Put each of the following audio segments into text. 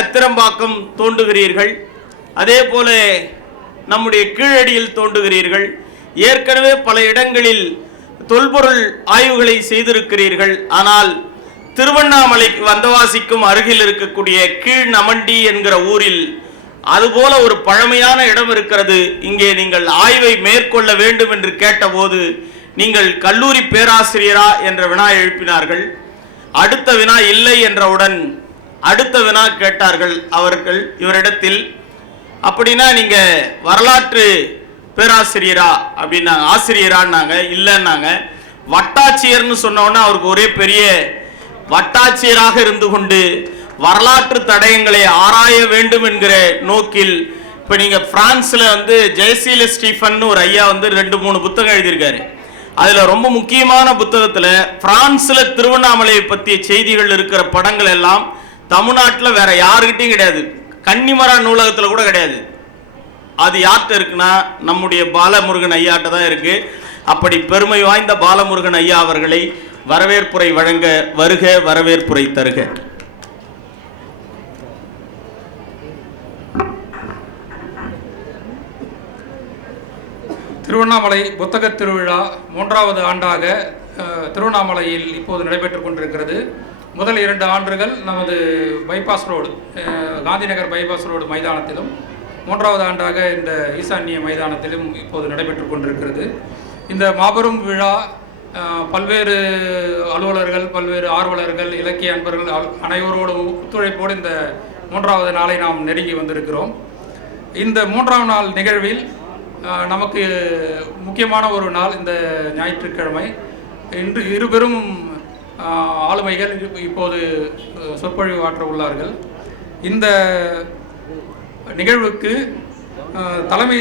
அத்திரம்பாக்கம் தோண்டுகிறீர்கள், அதே போல நம்முடைய கீழடியில் தோண்டுகிறீர்கள், ஏற்கனவே பல இடங்களில் தொல்பொருள் ஆய்வுகளை செய்திருக்கிறீர்கள். ஆனால் திருவண்ணாமலைக்கு வந்தவாசிக்கும் அருகில் இருக்கக்கூடிய கீழ் நமண்டி என்கிற ஊரில் அதுபோல ஒரு பழமையான இடம் இருக்கிறது, இங்கே நீங்கள் ஆய்வை மேற்கொள்ள வேண்டும் என்று கேட்டபோது நீங்கள் கல்லூரி பேராசிரியரா என்ற வினா எழுப்பினார்கள். அடுத்த வினா இல்லை என்றவுடன் அடுத்த வினா கேட்டார்கள் அவர்கள் இவரிடத்தில், அப்படின்னா நீங்க வரலாற்று பேராசிரியரா அப்படின்னாங்க. ஆசிரியரான்னாங்க. இல்லைன்னாங்க. வட்டாட்சியர்னு சொன்னோன்னா அவருக்கு ஒரே பெரிய வட்டாட்சியராக இருந்து கொண்டு வரலாற்று தடயங்களை ஆராய வேண்டும் என்கிற நோக்கில் இப்போ நீங்கள் பிரான்ஸில் ஜெயசீல ஸ்டீஃபன் ஒரு ஐயா 2-3 புத்தகம் எழுதியிருக்காரு. அதில் ரொம்ப முக்கியமான புத்தகத்தில் பிரான்ஸில் திருவண்ணாமலையை பற்றிய செய்திகள் இருக்கிற படங்கள் எல்லாம் தமிழ்நாட்டில் வேற யாருக்கிட்டையும் கிடையாது, கன்னிமரா நூலகத்தில் கூட கிடையாது. அது யார்கிட்ட இருக்குன்னா நம்முடைய பாலமுருகன் ஐயாட்ட தான் இருக்கு. அப்படி பெருமை வாய்ந்த பாலமுருகன் ஐயா அவர்களை வரவேற்புரை வழங்க வருக, வரவேற்புரை தருக. திருவண்ணாமலை புத்தக திருவிழா 3வது ஆண்டாக திருவண்ணாமலையில் இப்போது நடைபெற்றுக் கொண்டிருக்கிறது. முதல் 2 ஆண்டுகள் நமது bypass road, Gandhinagar bypass road மைதானத்திலும், 3வது ஆண்டாக இந்த ஈசான்ய மைதானத்திலும் இப்போது நடைபெற்றுக் கொண்டிருக்கிறது. இந்த மாபெரும் விழா பல்வேறு அலுவலர்கள், பல்வேறு ஆர்வலர்கள், இலக்கிய அன்பர்கள் அனைவரோடு ஒத்துழைப்போடு இந்த 3வது நாளை நாம் நெருங்கி வந்திருக்கிறோம். இந்த 3ஆம் நாள் நிகழ்வில் நமக்கு முக்கியமான ஒரு நாள் இந்த ஞாயிற்றுக்கிழமை. இன்று இருபெரும் ஆளுமைகள் இப்போது சொற்பொழிவு ஆற்ற உள்ளார்கள். இந்த நிகழ்வுக்கு தலைமை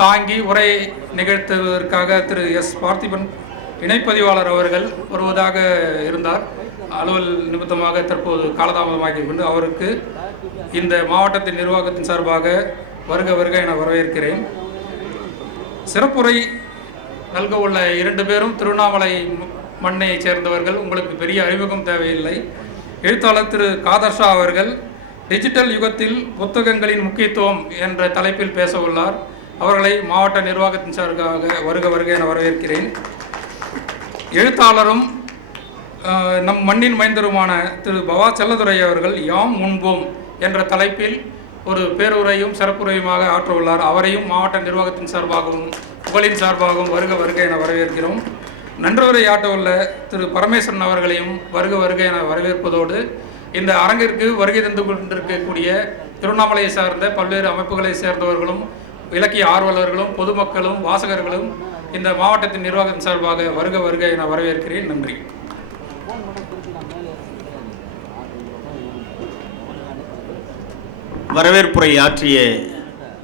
தாங்கி உரை நிகழ்த்துவதற்காக திரு எஸ் பார்த்திபன் இணைப்பதிவாளர் அவர்கள் வருவதாக இருந்தார். அலுவல் நிமித்தமாக தற்போது காலதாமதமாகி கொண்டு அவருக்கு இந்த மாவட்டத்தின் நிர்வாகத்தின் சார்பாக வருக வருக என வரவேற்கிறேன். சிறப்புரை நல்க உள்ள 2 பேரும் திருவண்ணாமலை மண்ணையை சேர்ந்தவர்கள், உங்களுக்கு பெரிய அறிமுகம் தேவையில்லை. எழுத்தாளர் திரு காதர்ஷா அவர்கள் டிஜிட்டல் யுகத்தில் புத்தகங்களின் முக்கியத்துவம் என்ற தலைப்பில் பேச உள்ளார். அவர்களை மாவட்ட நிர்வாகத்தின் சார்பாக வருக வருக என வரவேற்கிறேன். எழுத்தாளரும் நம் மண்ணின் மைந்தருமான திரு பவா செல்லதுரை அவர்கள் யாம் முன்போம் என்ற தலைப்பில் ஒரு பேருரையும் சிறப்புரையுமாக ஆற்ற உள்ளார். அவரையும் மாவட்ட நிர்வாகத்தின் சார்பாகவும் புகழின் சார்பாகவும் வருக வருக என வரவேற்கிறோம். நன்றுரை ஆட்டவுள்ள திரு பரமேஸ்வரன் அவர்களையும் வருக வருக என வரவேற்பதோடு இந்த அரங்கிற்கு வருகை தந்து கொண்டிருக்கக்கூடிய திருவண்ணாமலையை சார்ந்த பல்வேறு அமைப்புகளை சேர்ந்தவர்களும், இலக்கிய ஆர்வலர்களும், பொதுமக்களும், வாசகர்களும் இந்த மாவட்டத்தின் நிர்வாகத்தின் சார்பாக வருக வருக என வரவேற்கிறேன். நன்றி. வரவேற்புரை ஆற்றிய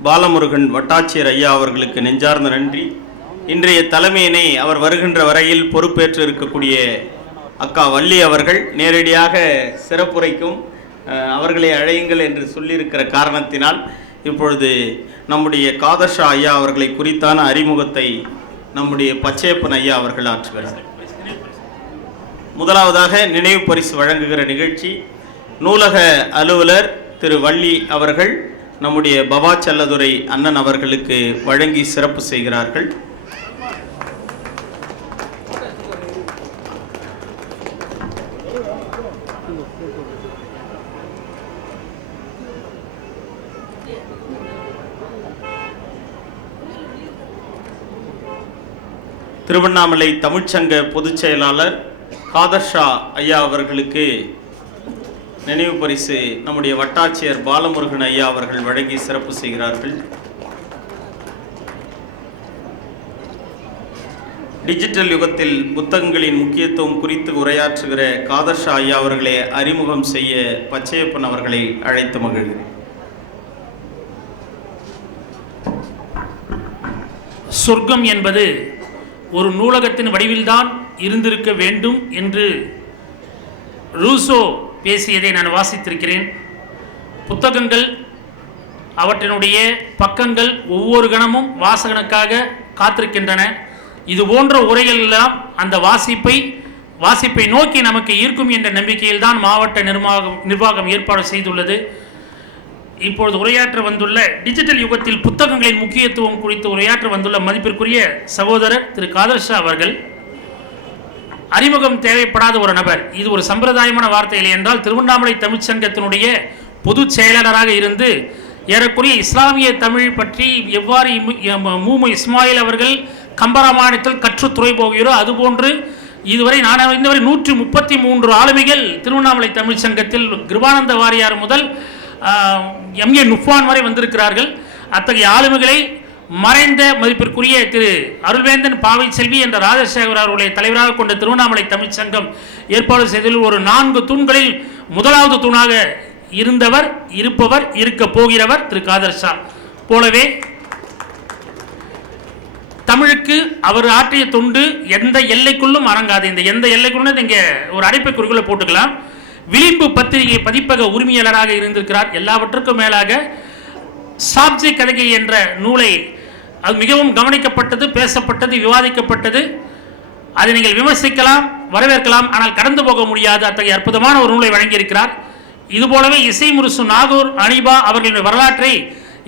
பாலமுருகன் வட்டாட்சியர் ஐயா அவர்களுக்கு நெஞ்சார்ந்த நன்றி. இன்றைய தலைமையினை அவர் வருகின்ற வரையில் பொறுப்பேற்று இருக்கக்கூடிய அக்கா வள்ளி அவர்கள் நேரடியாக சிறப்புரைக்கும் அவர்களை அழையுங்கள் என்று சொல்லியிருக்கிற காரணத்தினால் இப்பொழுது நம்முடைய காதர்ஷா ஐயா அவர்களை குறித்தான அறிமுகத்தை நம்முடைய பச்சையப்பன் ஐயா அவர்கள் ஆற்றுகிறார்கள். முதலாவதாக நினைவு பரிசு வழங்குகிற நிகழ்ச்சி நூலக அலுவலர் திரு வள்ளி அவர்கள் நம்முடைய பவா செல்லதுரை அண்ணன் அவர்களுக்கு வழங்கி சிறப்பு செய்கிறார்கள். திருவண்ணாமலை தமிழ்ச்சங்க பொதுச் செயலாளர் காதர்ஷா ஐயா அவர்களுக்கு நினைவு பரிசு நம்முடைய வட்டாட்சியர் பாலமுருகன் ஐயா அவர்கள் வழங்கி சிறப்பு செய்கிறார்கள். டிஜிட்டல் யுகத்தில் புத்தகங்களின் முக்கியத்துவம் குறித்து உரையாற்றுகிற காதர்ஷா ஐயா அவர்களை அறிமுகம் செய்ய பச்சையப்பன் அவர்களை அழைத்து மகிழ்கிறேன். சொர்க்கம் என்பது ஒரு நூலகத்தின் வடிவில்தான் இருந்திருக்க வேண்டும் என்று ரூசோ பேசியதை நான் வாசித்திருக்கிறேன். புத்தகங்கள், அவற்றினுடைய பக்கங்கள் ஒவ்வொரு கணமும் வாசகனுக்காக காத்திருக்கின்றன. இது போன்ற உரைகள் எல்லாம் அந்த வாசிப்பை நோக்கி நமக்கு ஈர்க்கும் என்ற நம்பிக்கையில் தான் மாவட்ட நிர்வாகம் ஏற்பாடு செய்துள்ளது. இப்பொழுது உரையாற்ற வந்துள்ள டிஜிட்டல் யுகத்தில் புத்தகங்களின் முக்கியத்துவம் குறித்து உரையாற்ற வந்துள்ள மதிப்பிற்குரிய சகோதரர் திரு காதர் ஷா அவர்கள் அறிமுகம் தேவைப்படாத ஒரு நபர். இது ஒரு சம்பிரதாயமான வார்த்தையில் என்றால் திருவண்ணாமலை தமிழ்ச்சங்கத்தினுடைய பொதுச் செயலாளராக இருந்து ஏறக்குறைய இஸ்லாமிய தமிழ் பற்றி எவ்வாறு மூமு இஸ்மாயில் அவர்கள் கம்பராமாயணத்தில் கற்றுத்துறை போகிறோ அதுபோன்று இதுவரை நான் அறிந்தவரை 133 ஆளுமைகள் திருவண்ணாமலை தமிழ்ச்சங்கத்தில் கிருபானந்த வாரியார் முதல் எம்ஏ நுஃபான் வரை வந்திருக்கிறார்கள். அத்தகைய ஆளுமைகளை மறைந்த மதிப்பிற்குரிய திரு அருள்வேந்தன் பாவை செல்வி என்ற ராஜசேகர் அவர்களை தலைவராக கொண்ட திருவண்ணாமலை தமிழ்ச்சங்கம் ஏற்பாடு செய்துள்ள ஒரு 4 தூண்களில் முதலாவது தூணாக இருந்தவர், இருப்பவர், இருக்க போகிறவர் திரு காதர் ஷா போலவே தமிழுக்கு அவர் ஆற்றிய தொண்டு எந்த எல்லைக்குள்ளும் அடங்காது. இந்த எந்த எல்லைக்குள்ளும் இங்கே ஒரு அடைப்பை குறிக்குள்ள போட்டுக்கலாம். விளிம்பு பத்திரிகை பதிப்பக உரிமையாளராக இருந்திருக்கிறார். எல்லாவற்றுக்கும் மேலாக சாப்ஜி கதகை என்ற நூலை அது மிகவும் கவனிக்கப்பட்டது, பேசப்பட்டது, விவாதிக்கப்பட்டது. அதை நீங்கள் விமர்சிக்கலாம், வரவேற்கலாம், ஆனால் கடந்து போக முடியாது. அத்தகைய அற்புதமான ஒரு நூலை வழங்கியிருக்கிறார். இதுபோலவே இசை முரசு நாகூர் அனிபா அவர்களின் வரலாற்றை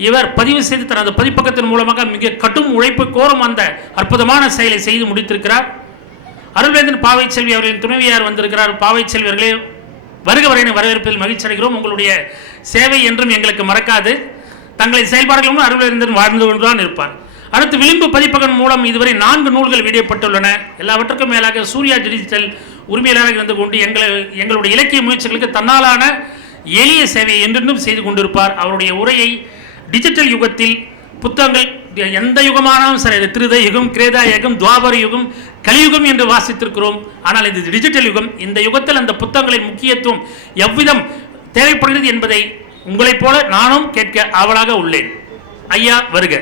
இவர் பதிவு செய்து தனது பதிப்பகத்தின் மூலமாக மிக கடும் உழைப்பு கோரும் அந்த அற்புதமான செயலை செய்து முடித்திருக்கிறார். அருள்வேந்தன் பாவை செல்வி அவர்களின் துணைவியார் வந்திருக்கிறார். பாவை செல்வி அவர்களே வருக வரையின வரவேற்பதில் மகிழ்ச்சி அடைகிறோம். உங்களுடைய சேவை என்றும் எங்களுக்கு மறக்காது. தங்களின் செயல்பாடுகளும் அருள்வேந்தன் வாழ்ந்து கொண்டுதான் இருப்பார். அடுத்து விளிம்பு பதிப்பகம் மூலம் இதுவரை 4 நூல்கள் வெளியிடப்பட்டுள்ளன. எல்லாவற்றுக்கும் மேலாக சூர்யா டிஜிட்டல் உரிமையாளராக இருந்து கொண்டு எங்களுடைய இலக்கிய முயற்சிகளுக்கு தன்னாலான எளிய சேவையை என்றென்றும் செய்து கொண்டிருப்பார். அவருடைய உரையை டிஜிட்டல் யுகத்தில் புத்தகங்கள் எந்த யுகமானாலும் சரி, திருத யுகம், கிரேதா யுகம், துவாபர யுகம், கலியுகம் என்று வாசித்திருக்கிறோம். ஆனால் இது டிஜிட்டல் யுகம். இந்த யுகத்தில் அந்த புத்தகங்களின் முக்கியத்துவம் எவ்விதம் தேவைப்படுகிறது என்பதை உங்களைப் போல நானும் கேட்க ஆவலாக உள்ளேன். ஐயா வருக.